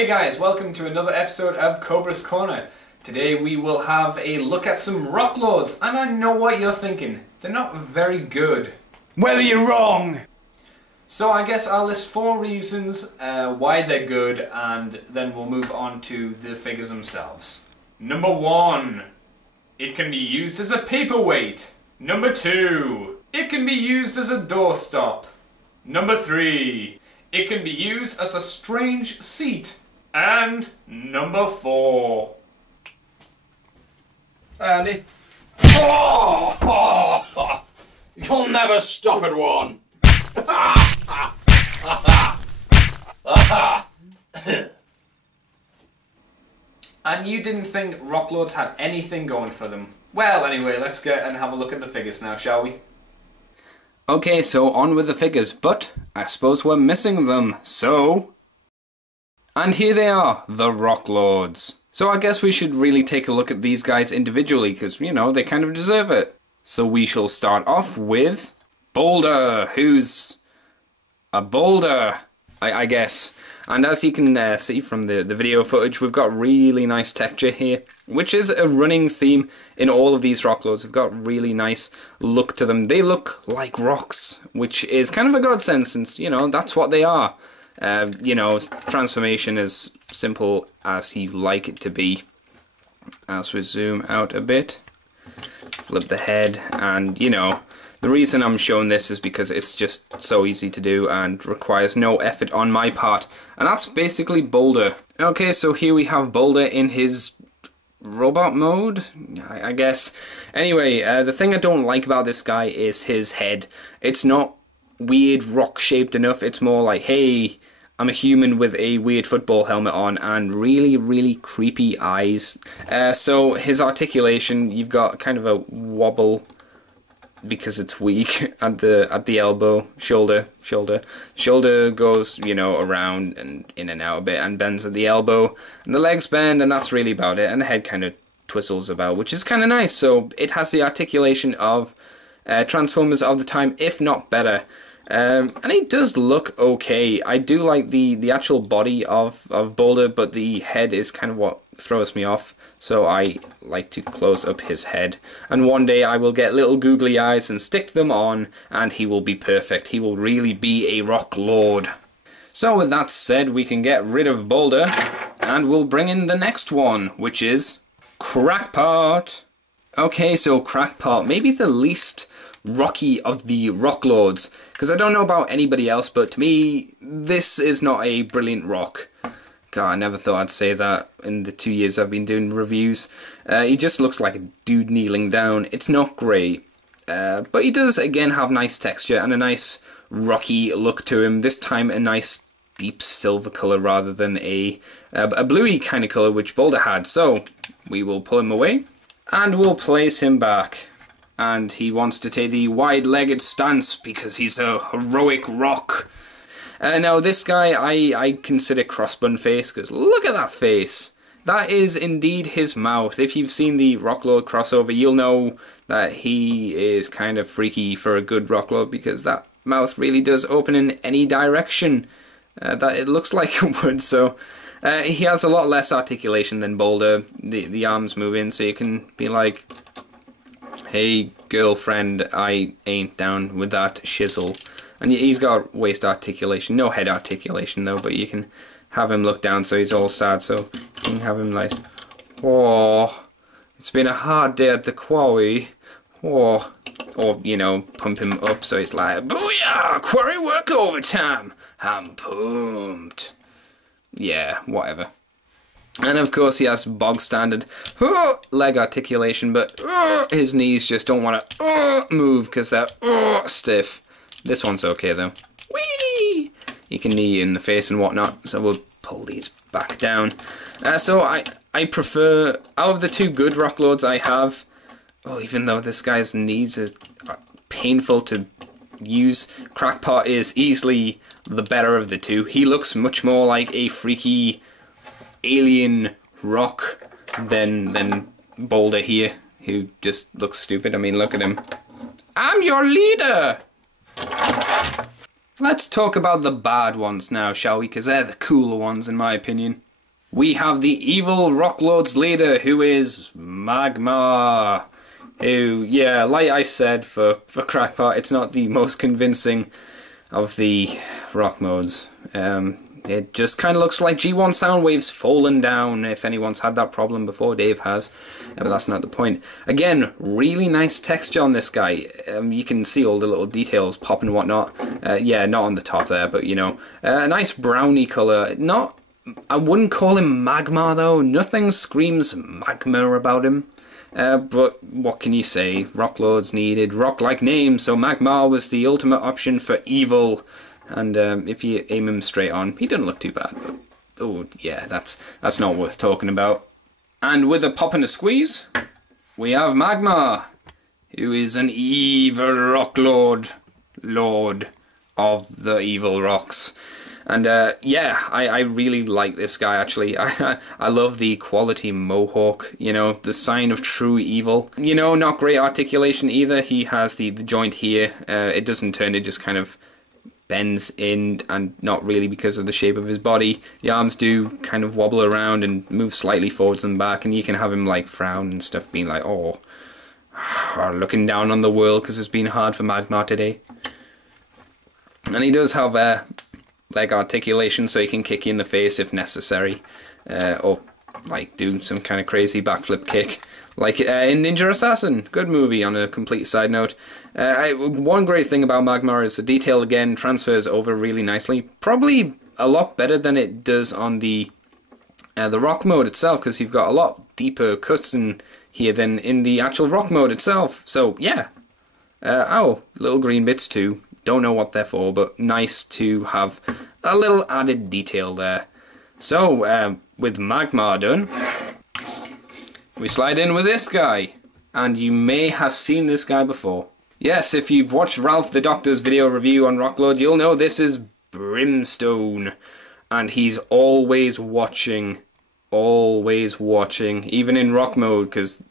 Hey guys, welcome to another episode of Cobra's Corner. Today we will have a look at some rock lords, and I know what you're thinking. They're not very good. Well, you're wrong! So I guess I'll list 4 reasons why they're good, and then we'll move on to the figures themselves. Number 1. It can be used as a paperweight. Number 2. It can be used as a doorstop. Number 3. It can be used as a strange seat. And number 4. Andy. You'll never stop at one. And you didn't think rock lords had anything going for them. Well, anyway, let's get and have a look at the figures now, shall we? Okay, so on with the figures, but I suppose we're missing them, so... And here they are, the Rock Lords. So I guess we should really take a look at these guys individually, because, you know, they kind of deserve it. So we shall start off with Boulder, who's a boulder, I guess. And as you can see from the video footage, we've got really nice texture here, which is a running theme in all of these rock lords. They've got really nice look to them. They look like rocks, which is kind of a godsend since, you know, that's what they are. You know, transformation as simple as you like it to be. As we zoom out a bit, flip the head, and, you know, the reason I'm showing this is because it's just so easy to do and requires no effort on my part. And that's basically Boulder. Okay, so here we have Boulder in his robot mode, I guess. Anyway, the thing I don't like about this guy is his head. It's not weird rock-shaped enough. It's more like, hey, I'm a human with a weird football helmet on and really, really creepy eyes. So his articulation, you've got kind of a wobble because it's weak at the elbow, shoulder goes, you know, around and in and out a bit and bends at the elbow, and the legs bend, and that's really about it, and the head kind of twistles about, which is kind of nice. So it has the articulation of Transformers of the time, if not better. And it does look okay. I do like the actual body of Boulder, but the head is kind of what throws me off. So I like to close up his head. And one day I will get little googly eyes and stick them on, and he will be perfect. He will really be a rock lord. So with that said, we can get rid of Boulder, and we'll bring in the next one, which is Crackpot. Okay, so Crackpot, maybe the least rocky of the rock lords, because I don't know about anybody else, but to me this is not a brilliant rock. God, I never thought I'd say that in the 2 years I've been doing reviews. He just looks like a dude kneeling down. It's not great, but he does again have nice texture and a nice rocky look to him. This time a nice deep silver colour rather than a bluey kind of colour which Boulder had. So we will pull him away and we'll place him back. And he wants to take the wide-legged stance because he's a heroic rock. Now this guy I consider crossbun face, because look at that face. That is indeed his mouth. If you've seen the Rocklord crossover, you'll know that he is kind of freaky for a good Rocklord, because that mouth really does open in any direction that it looks like it would. So he has a lot less articulation than Boulder. The arms move in, so you can be like, hey girlfriend, I ain't down with that shizzle. And he's got waist articulation, no head articulation though, but you can have him look down so he's all sad, so you can have him like, oh, it's been a hard day at the quarry, oh, or, you know, pump him up so he's like, booyah, quarry work overtime, I'm pumped. Yeah, whatever. And of course he has bog standard leg articulation, but his knees just don't want to move because they're stiff. This one's okay though. Whee! You can knee in the face and whatnot, so we'll pull these back down. So I prefer, out of the 2 good rock lords I have, even though this guy's knees are painful to use, Crackpot is easily the better of the 2. He looks much more like a freaky alien rock than Boulder here, who just looks stupid. I mean, look at him. I'm your leader! Let's talk about the bad ones now, shall we? Because they're the cooler ones, in my opinion. we have the evil Rock Lord's leader, who is Magmar. Who, yeah, like I said, for Crackpot, it's not the most convincing of the rock modes. It just kind of looks like G1 Soundwave's fallen down, if anyone's had that problem before. Dave has, but that's not the point. Again, really nice texture on this guy. You can see all the little details pop and whatnot. Yeah, not on the top there, but you know, a nice browny colour. I wouldn't call him Magmar though. Nothing screams Magmar about him. But what can you say? Rock Lords needed rock-like names, so Magmar was the ultimate option for evil. And if you aim him straight on, he doesn't look too bad. But, oh yeah, that's not worth talking about. And with a pop and a squeeze, we have Magmar, who is an evil rock lord of the evil rocks. And yeah, I really like this guy actually. I love the quality mohawk, you know, the sign of true evil. You know, not great articulation either. He has the joint here. It doesn't turn, it just kind of bends in, and not really because of the shape of his body. The arms do kind of wobble around and move slightly forwards and back, and you can have him like frown and stuff, being like, oh, looking down on the world because it's been hard for Magmar today. And he does have leg articulation, so he can kick you in the face if necessary, or like do some kind of crazy backflip kick, like in Ninja Assassin. Good movie on a complete side note. One great thing about Magmar is the detail again transfers over really nicely, probably a lot better than it does on the rock mode itself, because you've got a lot deeper cuts in here than in the actual rock mode itself. So yeah, oh, little green bits too. Don't know what they're for, but nice to have a little added detail there. So, with Magmar done, we slide in with this guy. And you may have seen this guy before. Yes, if you've watched Ralph the Doctor's video review on Rocklord, you'll know this is Brimstone. And he's always watching, even in rock mode, because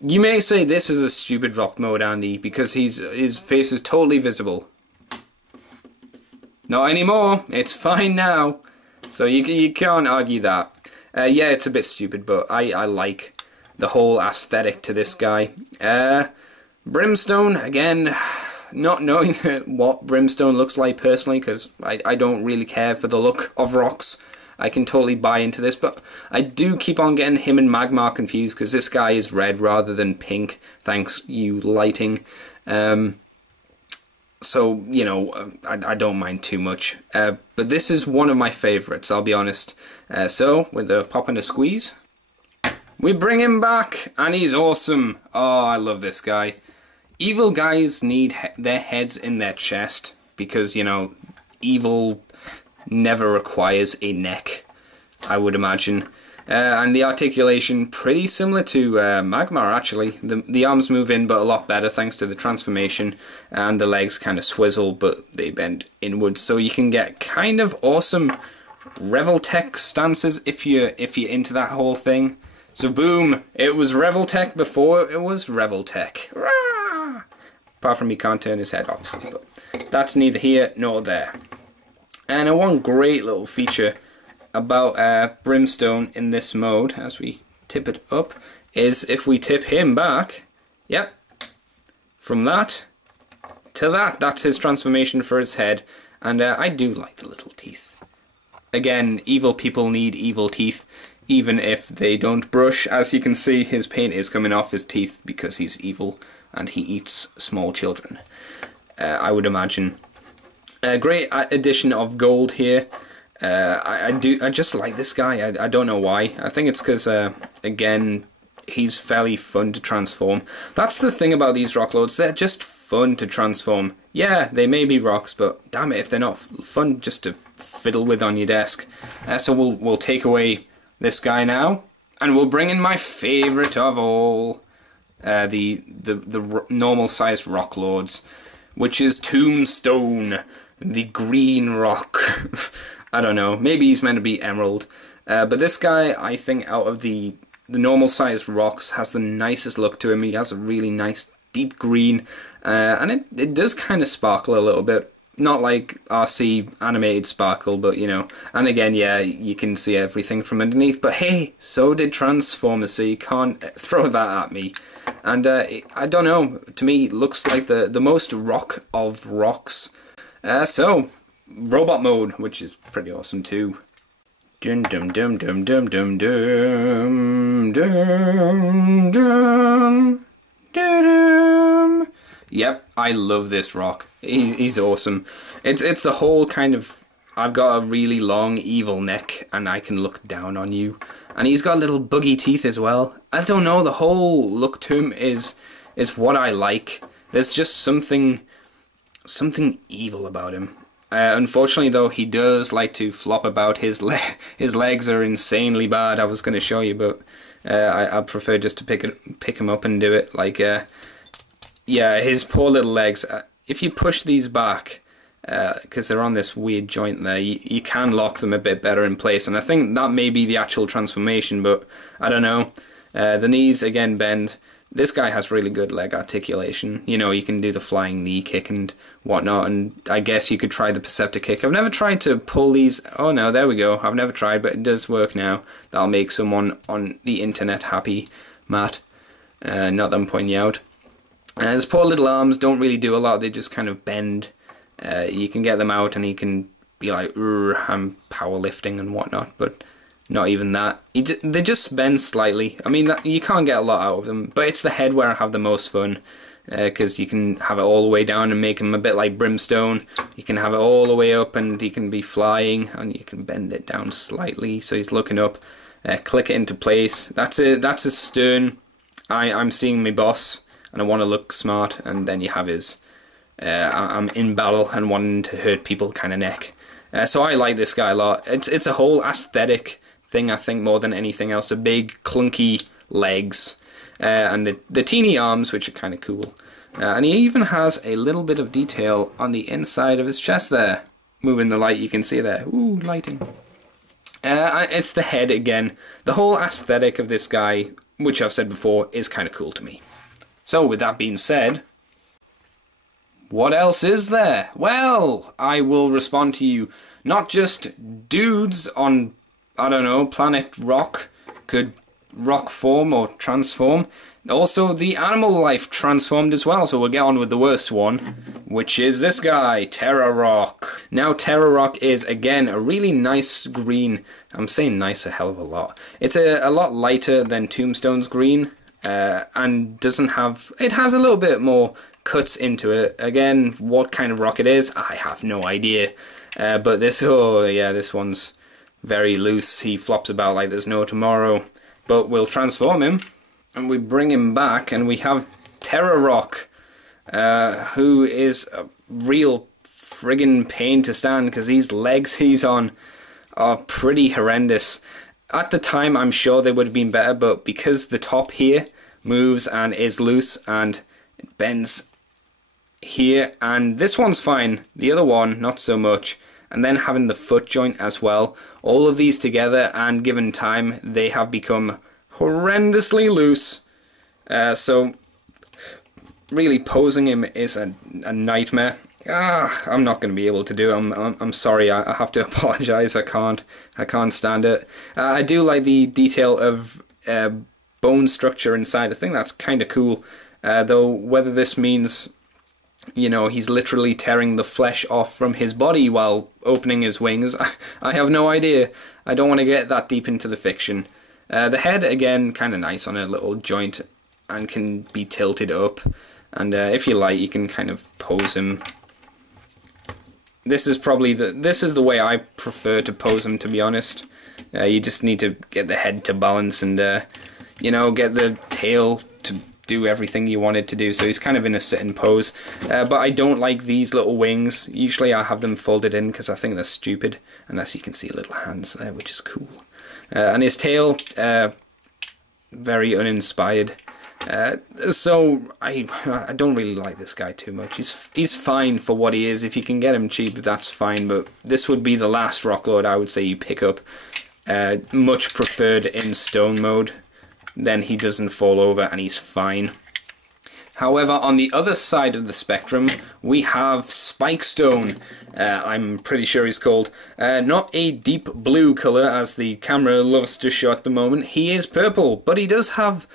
you may say this is a stupid rock mode, Andy, because his face is totally visible. Not anymore. It's fine now. So you can't argue that. Yeah, it's a bit stupid, but I like the whole aesthetic to this guy. Brimstone, again, not knowing what Brimstone looks like personally, because I don't really care for the look of rocks. I can totally buy into this, but I do keep on getting him and Magmar confused, because this guy is red rather than pink, thanks you lighting. So, you know, I don't mind too much. But this is one of my favourites, I'll be honest. So, with a pop and a squeeze, we bring him back, and he's awesome. Oh, I love this guy. Evil guys need their heads in their chest, because, you know, evil never requires a neck, I would imagine. And the articulation pretty similar to Magmar actually. The arms move in, but a lot better thanks to the transformation, and the legs kind of swizzle but they bend inwards, so you can get kind of awesome Revoltech stances if you're into that whole thing. So boom, it was Revoltech before it was Revoltech. Rah! Apart from he can't turn his head obviously, but that's neither here nor there. And one great little feature about Brimstone in this mode, as we tip it up, is if we tip him back, yep, from that to that, that's his transformation for his head, and I do like the little teeth. Again, evil people need evil teeth, even if they don't brush. As you can see, his paint is coming off his teeth because he's evil, and he eats small children, I would imagine. A great addition of gold here. I just like this guy. I don't know why. I think it's because again, he's fairly fun to transform. That's the thing about these rock lords, they're just fun to transform. Yeah, they may be rocks, but damn it if they're not fun just to fiddle with on your desk. So we'll take away this guy now, and we'll bring in my favourite of all, the normal sized rock lords, which is Tombstone, the green rock. I don't know, maybe he's meant to be emerald. But this guy, I think, out of the normal sized rocks, has the nicest look to him. He has a really nice deep green, and it does kind of sparkle a little bit. not like RC animated sparkle, but you know. And again, yeah, you can see everything from underneath. But hey, so did Transformers, so you can't throw that at me. And I don't know, to me it looks like the most rock of rocks. So, robot mode, which is pretty awesome too. Dum dum dum dum dum dum dum dum dum dum. Yep, I love this rock. He's awesome. It's the whole kind of, I've got a really long evil neck and I can look down on you. And he's got little buggy teeth as well. I don't know, the whole look to him is what I like. There's just something evil about him. Unfortunately, though, he does like to flop about. His legs are insanely bad. I was going to show you, but I prefer just to pick him up and do it. Like, yeah, his poor little legs. If you push these back, because they're on this weird joint there, you can lock them a bit better in place. And I think that may be the actual transformation, but I don't know. The knees, again, bend. This guy has really good leg articulation. You know, you can do the flying knee kick and whatnot, and I guess you could try the Perceptor kick. I've never tried to pull these. Oh no, there we go. I've never tried, but it does work now. That'll make someone on the internet happy, Matt. Not that I'm pointing you out. His poor little arms don't really do a lot. They just kind of bend. You can get them out and he can be like, I'm powerlifting and whatnot, but not even that. They just bend slightly. I mean, you can't get a lot out of them, but it's the head where I have the most fun, because you can have it all the way down and make him a bit like Brimstone. You can have it all the way up and he can be flying, and you can bend it down slightly so he's looking up. Click it into place. That's a stern, I'm seeing my boss and I want to look smart, and then you have his I'm in battle and wanting to hurt people kind of neck. So I like this guy a lot. It's a whole aesthetic thing, I think, more than anything else. The big clunky legs and the teeny arms, which are kind of cool. And he even has a little bit of detail on the inside of his chest there. Moving the light, you can see there. Ooh, lighting. It's the head again. The whole aesthetic of this guy, which I've said before, is kind of cool to me. So with that being said, what else is there? Well, I will respond to you. Not just dudes on, I don't know, planet rock could rock form or transform. Also, the animal life transformed as well, so we'll get on with the worst one, which is this guy, Terra Rock. Now, Terra Rock is, again, a really nice green. I'm saying nice a hell of a lot. It's a lot lighter than Tombstone's green, and doesn't have... It has a little bit more cuts into it. Again, what kind of rock it is, I have no idea. But this, oh yeah, this one's very loose. He flops about like there's no tomorrow. But we'll transform him, and we bring him back, and we have Terra Rock, who is a real friggin' pain to stand, because these legs he's on are pretty horrendous. At the time, I'm sure they would have been better, but because the top here moves and is loose and it bends here, and this one's fine, the other one not so much, and then having the foot joint as well, all of these together, and given time, they have become horrendously loose. So really posing him is a nightmare. I'm not going to be able to do it. I'm sorry, I have to apologize. I can't stand it. I do like the detail of bone structure inside. I think that's kind of cool, though whether this means, you know, he's literally tearing the flesh off from his body while opening his wings, I have no idea. I don't want to get that deep into the fiction. The head, again, kind of nice on a little joint and can be tilted up, and if you like, you can kind of pose him. This is probably the way I prefer to pose him, to be honest. You just need to get the head to balance and you know, get the tail to do everything you want it to do. So he's kind of in a sitting pose, but I don't like these little wings. Usually I have them folded in because I think they're stupid, and as you can see, little hands there, which is cool. And his tail, very uninspired. So I don't really like this guy too much. He's fine for what he is. If you can get him cheap, that's fine. But this would be the last Rocklord I would say you pick up. Much preferred in stone mode. Then he doesn't fall over and he's fine. However, on the other side of the spectrum, we have Spikestone. I'm pretty sure he's called. Not a deep blue colour, as the camera loves to show at the moment. He is purple, but he does have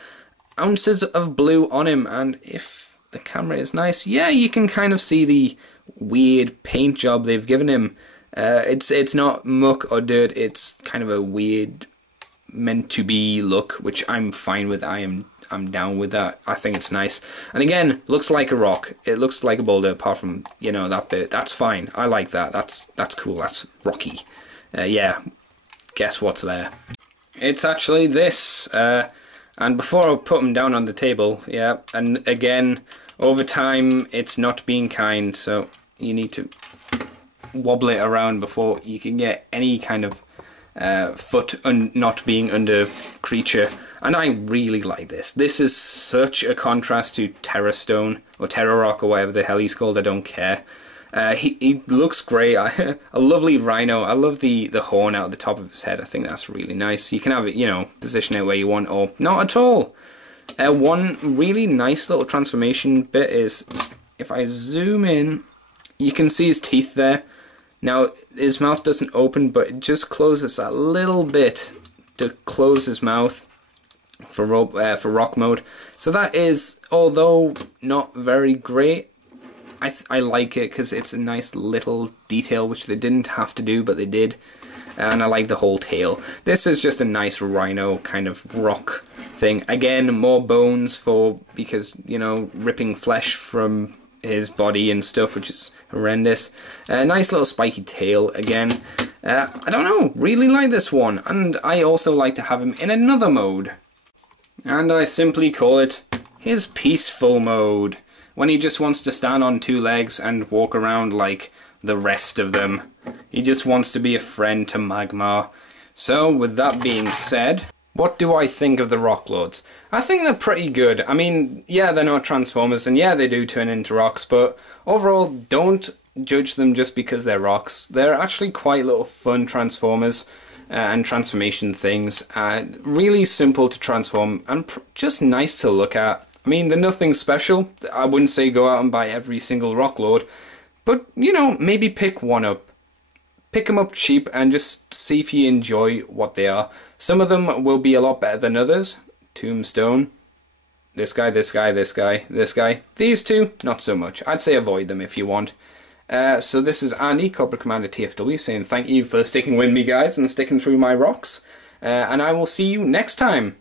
ounces of blue on him. And if the camera is nice, yeah, you can kind of see the weird paint job they've given him. It's not muck or dirt. It's kind of a weird, meant to be look, which I'm fine with. I'm down with that. I think it's nice. And again, looks like a rock. It looks like a boulder, apart from, you know, that bit. That's fine. I like that. That's cool. That's rocky. Yeah. Guess what's there? It's actually this. And before I put them down on the table, yeah. And again, over time, it's not being kind. So you need to wobble it around before you can get any kind of foot not being under creature. And I really like this. This is such a contrast to Terra Stone or Terra Rock or whatever the hell he's called. I don't care. He looks great. A lovely rhino. I love the horn out of the top of his head. I think that's really nice. You can have it, you know, position it where you want or not at all. One really nice little transformation bit is, if I zoom in, you can see his teeth there. Now, his mouth doesn't open, but it just closes a little bit to close his mouth for rock mode. So that is, although not very great, I like it because it's a nice little detail which they didn't have to do, but they did. And I like the whole tail. This is just a nice rhino kind of rock thing. Again, more bones because, you know, ripping flesh from his body and stuff, which is horrendous. Nice little spiky tail again. I don't know, really like this one. And I also like to have him in another mode. And I simply call it his peaceful mode, when he just wants to stand on two legs and walk around like the rest of them. He just wants to be a friend to Magmar. So, with that being said, what do I think of the Rock Lords? I think they're pretty good. I mean, yeah, they're not Transformers, and yeah, they do turn into rocks, but overall, don't judge them just because they're rocks. They're actually quite little fun Transformers and transformation things. Really simple to transform and just nice to look at. I mean, they're nothing special. I wouldn't say go out and buy every single Rock Lord, but, you know, maybe pick one up. Pick them up cheap and just see if you enjoy what they are. Some of them will be a lot better than others. Tombstone. This guy, this guy, this guy, this guy. These two, not so much. I'd say avoid them if you want. So this is Andy, Cobra Commander TFW, saying thank you for sticking with me, guys, and sticking through my rocks. And I will see you next time.